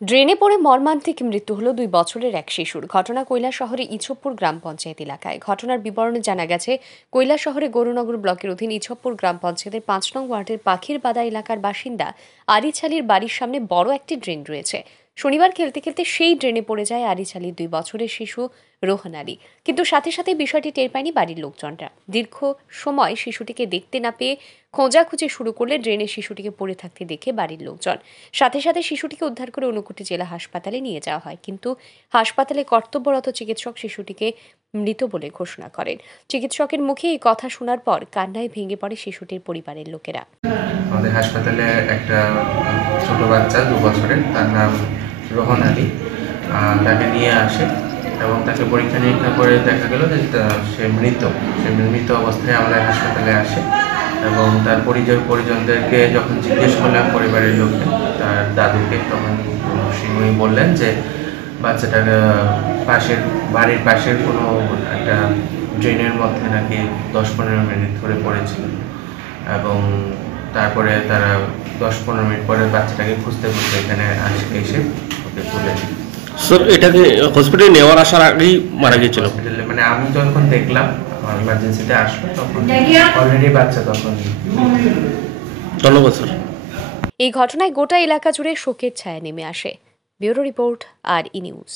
ড্রেনে পড়ে মর্মান্তিক মৃত্যু হলো 2 বছরের এক শিশুর। ঘটনা কৈলাসহরে ইছপপুর গ্রাম পঞ্চায়েত এলাকায়। ঘটনার বিবরণে জানা গেছে, কৈলাসহরে গৌরনগর ব্লকের অধীন ইছপপুর গ্রাম পঞ্চায়েতের ৫ নং ওয়ার্ডের পাখিরবাদা এলাকার বাসিন্দা আরিছালির বাড়ির সামনে বড় একটি ড্রেন রয়েছে। শনিবার খেলতে খেলতে সেই ড্রেনে পড়ে যায় আরিছালির 2 বছরের শিশু রোহন আলী। কিন্তু সাথে সাথে বিষয়টি টের পায়নি বাড়ির লোকজনরা। দীর্ঘ সময় শিশুটিকে দেখতে না পেয়ে খোঁজাখুঁজি শুরু করলে ড্রেনে শিশুটিকে পড়ে থাকতে দেখে বাড়ির লোকজন সাথে সাথে শিশুটিকে উদ্ধার করে ঊনকোটি জেলা হাসপাতালে নিয়ে যাওয়া হয়। কিন্তু হাসপাতালে কর্তব্যরত চিকিৎসক শিশুটিকে মৃত বলে ঘোষণা করেন। চিকিৎসকের মুখে এই কথা শোনার পর কান্নায় ভেঙে পড়ে শিশুটির পরিবারের লোকেরা। আমাদের হাসপাতালে একটা ছোট বাচ্চা 2 বছরের, তার নাম রোহন আলী, তাকে নিয়ে আসে এবং তাকে পরীক্ষা নিরীক্ষা করে দেখা গেল যে সে মৃত অবস্থায় আমাদের হাসপাতালে আসে। এবং তার পরিজনদেরকে যখন জিজ্ঞেস করলাম পরিবারের লোককে, তার দাদুকে, তখন উনি বললেন যে বাচ্চাটার বাড়ির পাশের কোনো একটা ড্রেনের মধ্যে নাকি 10-15 মিনিট ধরে পড়েছিল এবং তারপরে তারা 10-15 মিনিট পরে বাচ্চাটাকে খুঁজতে এখানে এসে ওকে তুলে। স্যার, এটাকে হসপিটালে নেওয়ার আসার আগেই মারা গিয়েছিল? হসপিটালে মানে আমি যখন দেখলাম, ইমার্জেন্সিতে আসলো, তখন অলরেডি বাচ্চা তখন। ধন্যবাদ স্যার। এই ঘটনায় গোটা এলাকা জুড়ে শোকের ছায়া নেমে আসে। ব্যুরো রিপোর্ট, আর ই নিউজ।